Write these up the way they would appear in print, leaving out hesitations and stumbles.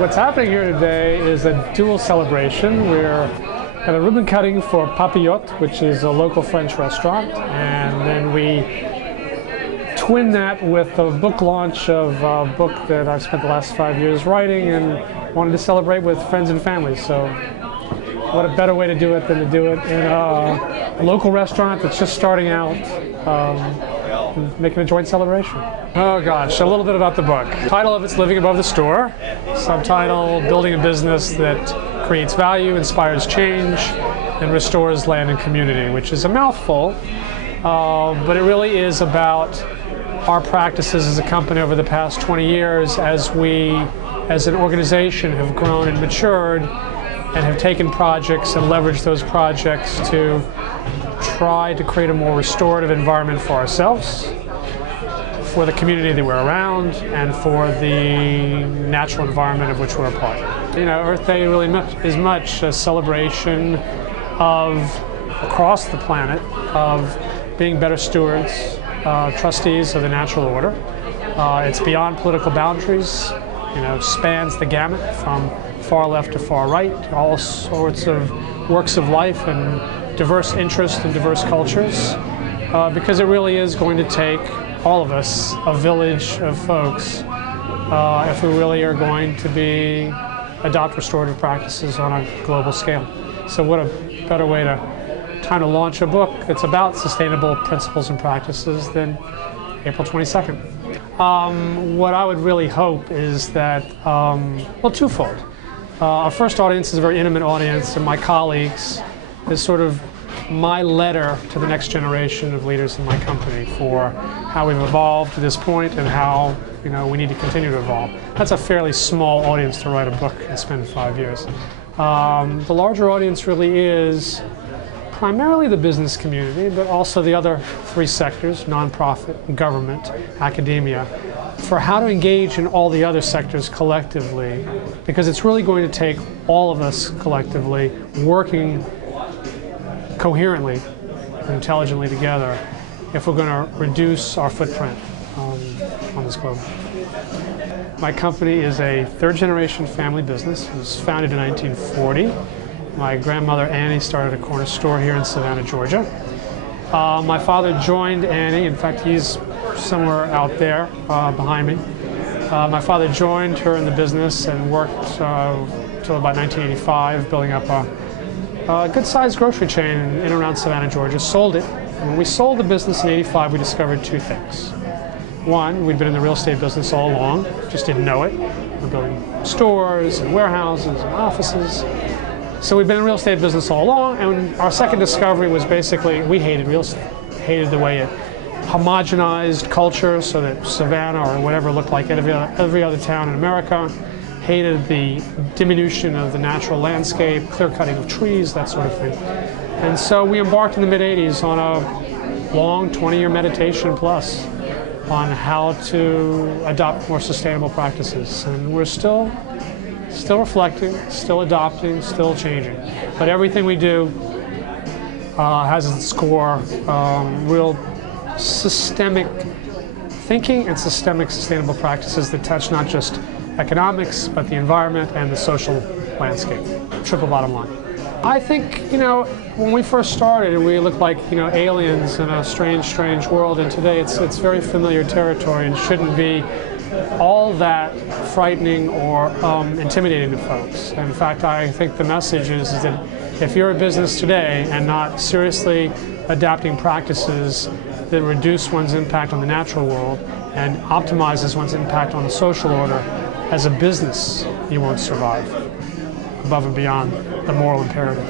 What's happening here today is a dual celebration. We're at a ribbon cutting for Papillote, which is a local French restaurant, and then we twin that with a book launch of a book that I've spent the last 5 years writing and wanted to celebrate with friends and family. So what a better way to do it than to do it in a local restaurant that's just starting out, making a joint celebration. Oh gosh, a little bit about the book. The title of it's Living Above the Store. Subtitle, Building a Business That Creates Value, Inspires Change, and Restores Land and Community, which is a mouthful, but it really is about our practices as a company over the past 20 years as we, as an organization, have grown and matured and have taken projects and leveraged those projects to try to create a more restorative environment for ourselves, for the community that we're around, and for the natural environment of which we're a part. You know, Earth Day really is much a celebration of, across the planet, of being better stewards, trustees of the natural order. It's beyond political boundaries, you know, spans the gamut from far left to far right, all sorts of works of life and diverse interests and diverse cultures, because it really is going to take all of us, a village of folks, if we really are going to adopt restorative practices on a global scale. So what a better way to kind of launch a book that's about sustainable principles and practices than April 22nd. What I would really hope is that, well, twofold. Our first audience is a very intimate audience, and my colleagues is sort of my letter to the next generation of leaders in my company for how we've evolved to this point and how, you know, we need to continue to evolve. That's a fairly small audience to write a book and spend 5 years. The larger audience really is primarily the business community, but also the other three sectors, nonprofit, government, academia, for how to engage in all the other sectors collectively, because it's really going to take all of us collectively working coherently and intelligently together if we're going to reduce our footprint on this globe. My company is a third-generation family business. It was founded in 1940. My grandmother Annie started a corner store here in Savannah, Georgia. My father joined Annie. In fact, he's somewhere out there behind me. My father joined her in the business and worked till about 1985, building up a good-sized grocery chain in and around Savannah, Georgia. Sold it. And when we sold the business in '85, we discovered two things. One, we'd been in the real estate business all along, just didn't know it. We're building stores and warehouses and offices. So we've been in the real estate business all along, and our second discovery was basically we hated real estate. Hated the way it homogenized culture so that Savannah or whatever looked like every other town in America. Hated the diminution of the natural landscape, clear cutting of trees, that sort of thing. And so we embarked in the mid-'80s on a long 20-year meditation plus on how to adopt more sustainable practices. And we're still reflecting, still adopting, still changing. But everything we do has at its core real systemic thinking and systemic sustainable practices that touch not just economics, but the environment and the social landscape. Triple bottom line. I think, you know, when we first started, we looked like, you know, aliens in a strange, strange world, and today it's very familiar territory and shouldn't be all that frightening or intimidating to folks. And in fact, I think the message is that if you're a business today and not seriously adapting practices that reduce one's impact on the natural world and optimizes one's impact on the social order, as a business, you won't survive above and beyond the moral imperative.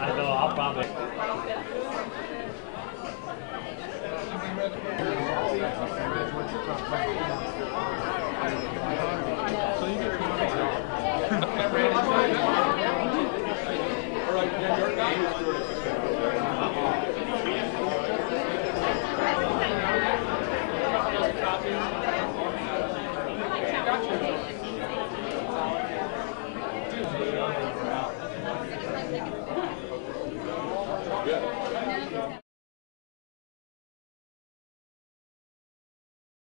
I know, I'll promise.